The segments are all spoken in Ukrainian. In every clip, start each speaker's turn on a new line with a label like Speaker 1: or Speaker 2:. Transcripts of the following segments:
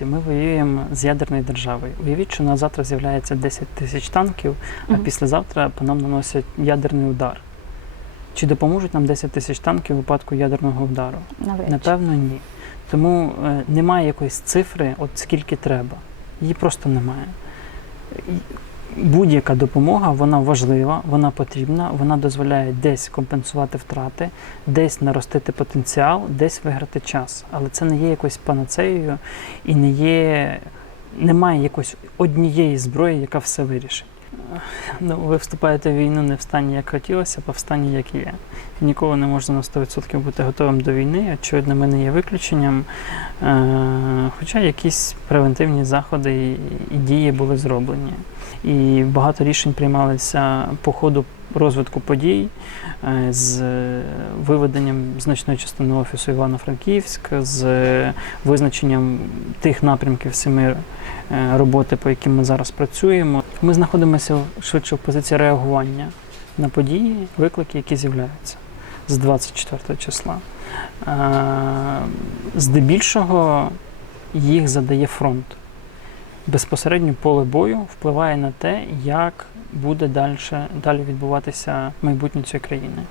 Speaker 1: факті, ми воюємо з ядерною державою. Уявіть, що на завтра з'являється 10 тисяч танків, а післязавтра по нам наносять ядерний удар. Чи допоможуть нам 10 тисяч танків у випадку ядерного удару?
Speaker 2: Навряд.
Speaker 1: Напевно, ні. Тому е, немає якоїсь цифри, от скільки треба. Її просто немає. Будь-яка допомога, вона важлива, вона потрібна, вона дозволяє десь компенсувати втрати, десь наростити потенціал, десь виграти час. Але це не є якоюсь панацеєю і не є, немає якоїсь однієї зброї, яка все вирішить. Ну, ви вступаєте в війну не в стані, як хотілося а в стані, як є. Ніколи не можна на 100% бути готовим до війни. Очевидно, ми не є виключенням. Хоча якісь превентивні заходи і, і дії були зроблені. І багато рішень приймалися по ходу розвитку подій е, з виведенням значної частини офісу Івано-Франківськ, з визначенням тих напрямків семи е, роботи, по яким ми зараз працюємо. Ми знаходимося швидше в позиції реагування на події, виклики, які з'являються з 24 числа. Е, Здебільшого їх задає фронт. Безпосередньо поле бою впливає на те, як буде далі, далі відбуватися майбутнє цієї країни.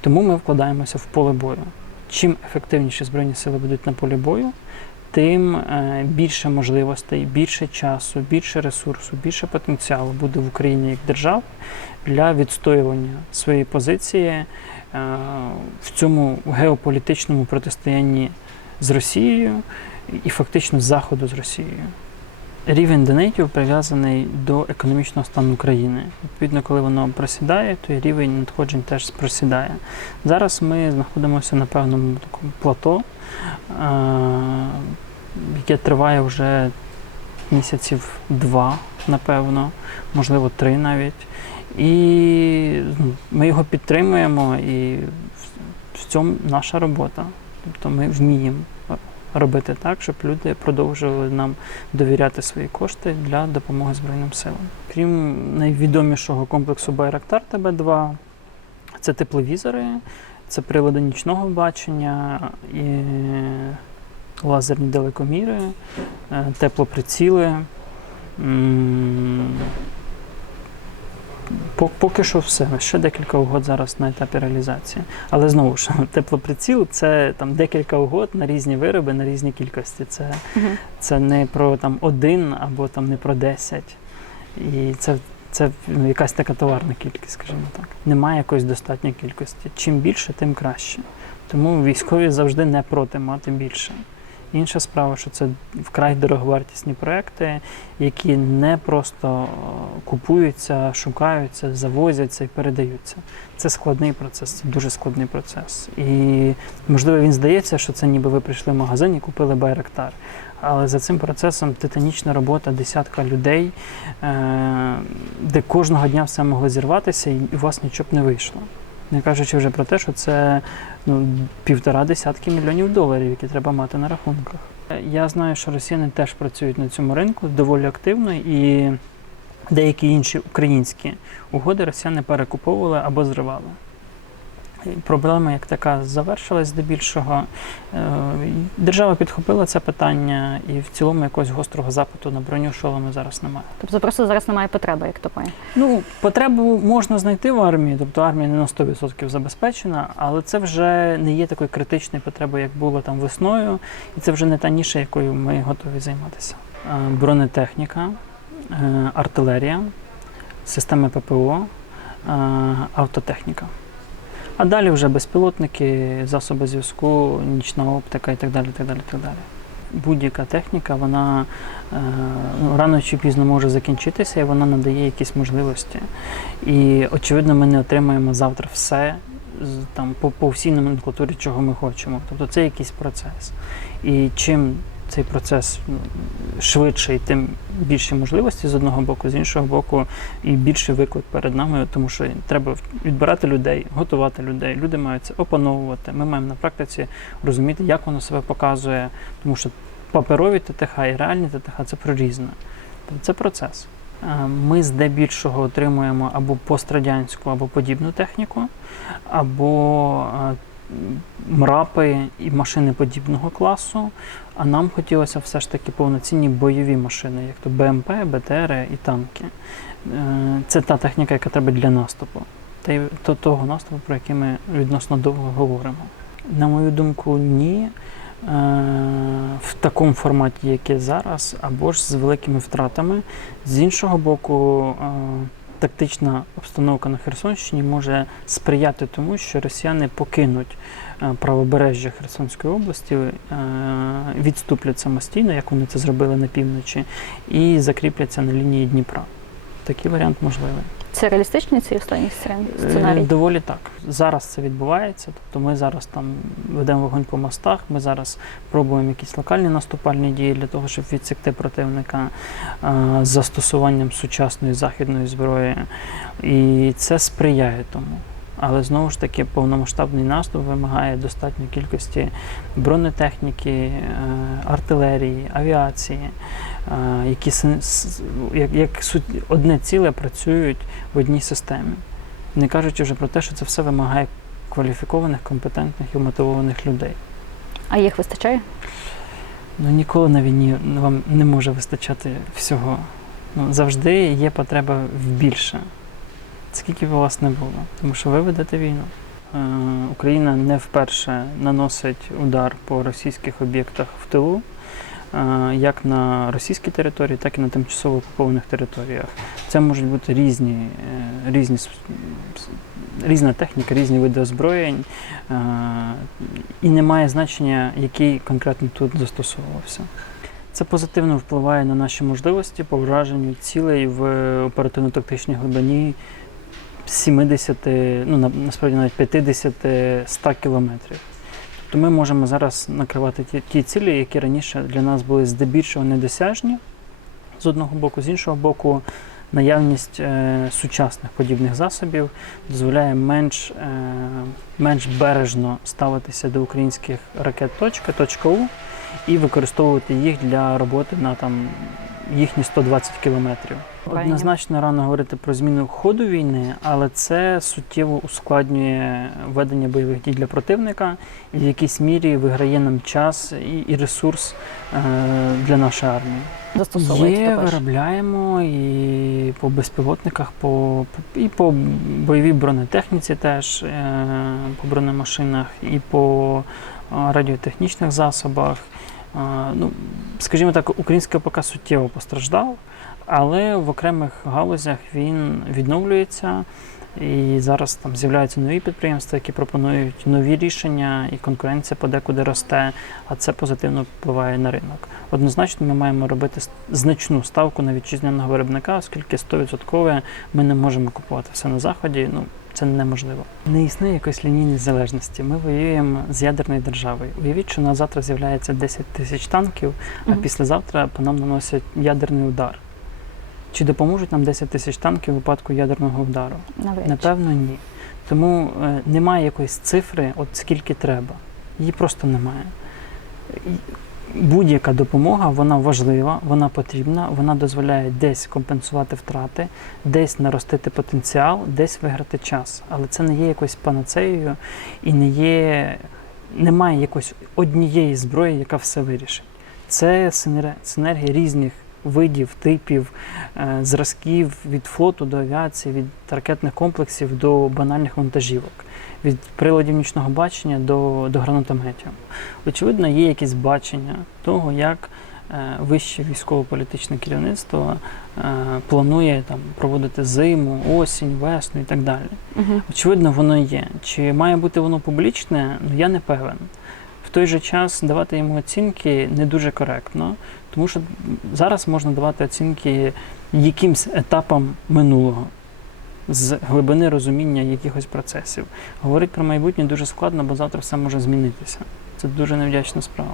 Speaker 1: Тому ми вкладаємося в поле бою. Чим ефективніші збройні сили будуть на полі бою, тим е, більше можливостей, більше часу, більше ресурсу, більше потенціалу буде в Україні як держав для відстоювання своєї позиції е, в цьому геополітичному протистоянні з Росією і фактично заходу з Росією. Рівень донейтів прив'язаний до економічного стану країни. Відповідно, коли воно просідає, то і рівень надходжень теж просідає. Зараз ми знаходимося на певному такому плато, е, яке триває вже місяців два, напевно, можливо, три навіть. І ну, ми його підтримуємо, і в цьому наша робота. Тобто ми вміємо робити так, щоб люди продовжували нам довіряти свої кошти для допомоги Збройним силам. Крім найвідомішого комплексу Байрактар ТБ2, це тепловізори, це прилади нічного бачення, і лазерні далекоміри, е, теплоприціли. Поки що все. Ще декілька угод зараз на етапі реалізації. Але знову ж теплоприціл це там декілька угод на різні вироби, на різні кількості. Це,
Speaker 2: Мгм.
Speaker 1: це не про там один або там не про десять. І це, це ну, якась така товарна кількість, скажімо так. Немає якоїсь достатньої кількості. Чим більше, тим краще. Тому військові завжди не проти мати більше. Інша справа, що це вкрай дороговартісні проекти, які не просто е, купуються, шукаються, завозяться і передаються. Це складний процес, це дуже складний процес. І можливо він здається, що це ніби ви прийшли в магазин і купили байрактар. Але за цим процесом титанічна робота десятка людей, е, де кожного дня все могло зірватися, і у вас нічого б не вийшло. Не кажучи вже про те, що це ну, півтора десятки мільйонів доларів, які треба мати на рахунках. Я знаю, що росіяни теж працюють на цьому ринку доволі активно, і деякі інші українські угоди росіяни перекуповували або зривали. Проблема як така завершилась здебільшого. Е, Держава підхопила це питання, і в цілому якогось гострого запиту на броню шоломи зараз немає.
Speaker 2: Тобто просто зараз немає потреби, як такої.
Speaker 1: Ну, потребу можна знайти в армії, тобто армія не на 100% забезпечена, але це вже не є такою критичною потребою, як було там весною, і це вже не та ніша, якою ми готові займатися. Е, Бронетехніка, е, артилерія, системи ППО, автотехніка. А далі вже безпілотники, засоби зв'язку, нічна оптика і так далі. так далі, так далі. Будь-яка техніка, вона е, ну, рано чи пізно може закінчитися, і вона надає якісь можливості. І очевидно, ми не отримаємо завтра все там, по, по всій номенклатурі, чого ми хочемо. Тобто це якийсь процес. І чим цей процес швидший, тим більші можливості з одного боку, з іншого боку, і більший виклик перед нами, тому що треба відбирати людей, готувати людей. Люди мають це опановувати. Ми маємо на практиці розуміти, як воно себе показує, тому що паперові ТТХ і реальні ТТХ це про різне. Тобто Це процес. Е, Ми здебільшого отримуємо або пострадянську, або подібну техніку, або е, мрапи і машини подібного класу. А нам хотілося все ж таки повноцінні бойові машини, як то БМП, БТР і танки. Е, Це та техніка, яка треба для наступу. Та й то- того наступу, про який ми відносно довго говоримо. На мою думку, ні. Е, В такому форматі, як є зараз, або ж з великими втратами. З іншого боку, е, тактична обстановка на Херсонщині може сприяти тому, що росіяни покинуть е, правобережжя Херсонської області, е, відступлять самостійно, як вони це зробили на півночі, і закріпляться на лінії Дніпра. Такий варіант можливий.
Speaker 2: Це реалістичні ці останні сцен-
Speaker 1: Е? Доволі так. Зараз це відбувається. Тобто ми зараз там ведемо вогонь по мостах, ми зараз пробуємо якісь локальні наступальні дії для того, щоб відсекти противника е, з застосуванням сучасної західної зброї. І це сприяє тому. Але знову ж таки повномасштабний наступ вимагає достатньої кількості бронетехніки, е, артилерії, авіації, які як, як суть- одне ціле працюють в одній системі. Не кажучи вже про те, що це все вимагає кваліфікованих, компетентних і мотивованих людей.
Speaker 2: А їх вистачає?
Speaker 1: Ну ніколи на війні вам не може вистачати всього. Ну, завжди є потреба в більше. Скільки б у вас не було. Тому що ви ведете війну. Е, Україна не вперше наносить удар по російських об'єктах в тилу, як на російській території, так і на тимчасово окупованих територіях. Це можуть бути різні, е, різні різна техніка, різні види озброєнь. Е, І немає значення, який конкретно тут застосовувався. Це позитивно впливає на наші можливості по враженню цілей в оперативно-тактичній глибині 70, ну насправді навіть 50-100 кілометрів. Тобто ми можемо зараз накривати ті, ті цілі, які раніше для нас були здебільшого недосяжні з одного боку, з іншого боку, наявність е, сучасних подібних засобів дозволяє менш, е, менш бережно ставитися до українських ракет У і використовувати їх для роботи на там, їхні 120 кілометрів. Однозначно рано говорити про зміну ходу війни, але це суттєво ускладнює ведення бойових дій для противника і в якійсь мірі виграє нам час і, ресурс е, для нашої армії.
Speaker 2: Застосовують
Speaker 1: Є,
Speaker 2: також.
Speaker 1: виробляємо і по безпілотниках, по, по- і по бойовій бронетехніці теж, е, по бронемашинах, і по е, радіотехнічних засобах. Ну, скажімо так, український ОПК суттєво постраждав, але в окремих галузях він відновлюється. І зараз там з'являються нові підприємства, які пропонують нові рішення, і конкуренція подекуди росте, а це позитивно впливає на ринок. Однозначно, ми маємо робити значну ставку на вітчизняного виробника, оскільки 100% ми не можемо купувати все на заході. Ну це неможливо. Не існує якоїсь лінійної залежності. Ми воюємо з ядерною державою. Уявіть, що на завтра з'являється 10 тисяч танків, а
Speaker 2: Мгм.
Speaker 1: післязавтра по нам наносять ядерний удар. Чи допоможуть нам 10 тисяч танків у випадку ядерного удару?
Speaker 2: Навряд.
Speaker 1: Напевно, ні. Тому е, немає якоїсь цифри, от скільки треба. Її просто немає. Будь-яка допомога, вона важлива, вона потрібна, вона дозволяє десь компенсувати втрати, десь наростити потенціал, десь виграти час. Але це не є якоюсь панацеєю і не є, немає якоїсь однієї зброї, яка все вирішить. Це синер- синергія різних видів, типів, е, зразків від флоту до авіації, від ракетних комплексів до банальних вантажівок, від приладів нічного бачення до, до гранатометів. Очевидно, є якесь бачення того, як е, вище військово-політичне керівництво е, планує там проводити зиму, осінь, весну і так далі.
Speaker 2: Мгм.
Speaker 1: Очевидно, воно є. Чи має бути воно публічне? Ну я не певен. В той же час давати йому оцінки не дуже коректно, тому що зараз можна давати оцінки якимсь етапам минулого з глибини розуміння якихось процесів. Говорити про майбутнє дуже складно, бо завтра все може змінитися. Це дуже невдячна справа.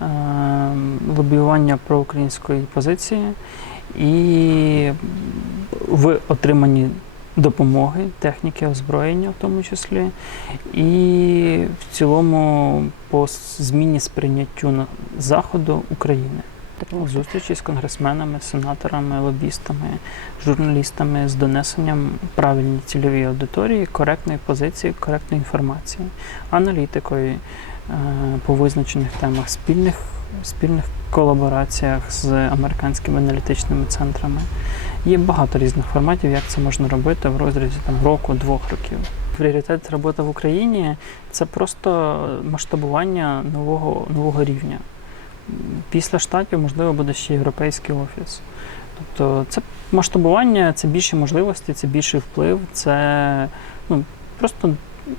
Speaker 1: Ем, Лобіювання проукраїнської позиції і в отриманні допомоги, техніки, озброєння в тому числі, і в цілому по зміні сприйняттю на- Заходу України.
Speaker 2: Такими
Speaker 1: Зустрічі з конгресменами, сенаторами, лобістами, журналістами з донесенням правильній цільовій аудиторії, коректної позиції, коректної інформації, аналітикою е, по визначених темах, спільних, спільних колабораціях з американськими аналітичними центрами. Є багато різних форматів, як це можна робити в розрізі там, року, двох років. Пріоритет роботи в Україні це просто масштабування нового, нового рівня. Після штатів, можливо, буде ще європейський офіс. Тобто це масштабування, це більше можливості, це більший вплив, це ну, просто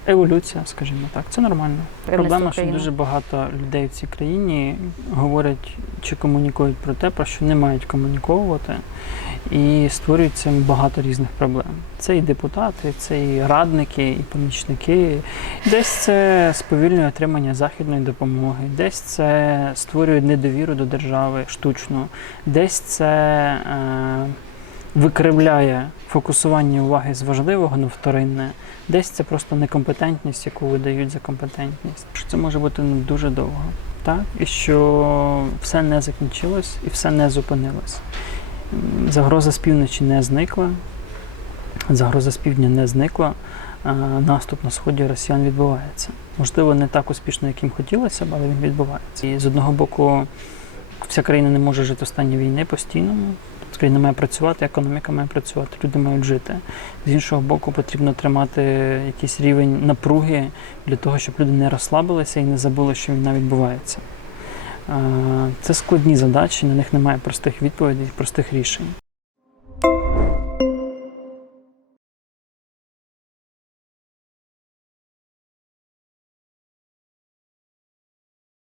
Speaker 1: еволюція, скажімо так. Це нормально. Проблема, що дуже багато людей в цій країні говорять чи комунікують про те, про що не мають комунікувати, і створюють цим багато різних проблем. Це і депутати, це і радники, і помічники. Десь це сповільнює отримання західної допомоги, десь це створює недовіру до держави штучно, десь це е, викривляє фокусування уваги з важливого на вторинне, десь це просто некомпетентність, яку видають за компетентність. Що Це може бути ну, дуже довго. Так? І що все не закінчилось і все не зупинилось. Загроза з півночі не зникла, загроза з півдня не зникла. Наступ на сході росіян відбувається. Можливо, не так успішно, як їм хотілося б, але він відбувається. І з одного боку, вся країна не може жити в стані війни постійно. Країна має працювати, економіка має працювати, люди мають жити. З іншого боку, потрібно тримати якийсь рівень напруги для того, щоб люди не розслабилися і не забули, що війна відбувається. Це складні задачі, на них немає простих відповідей, простих рішень.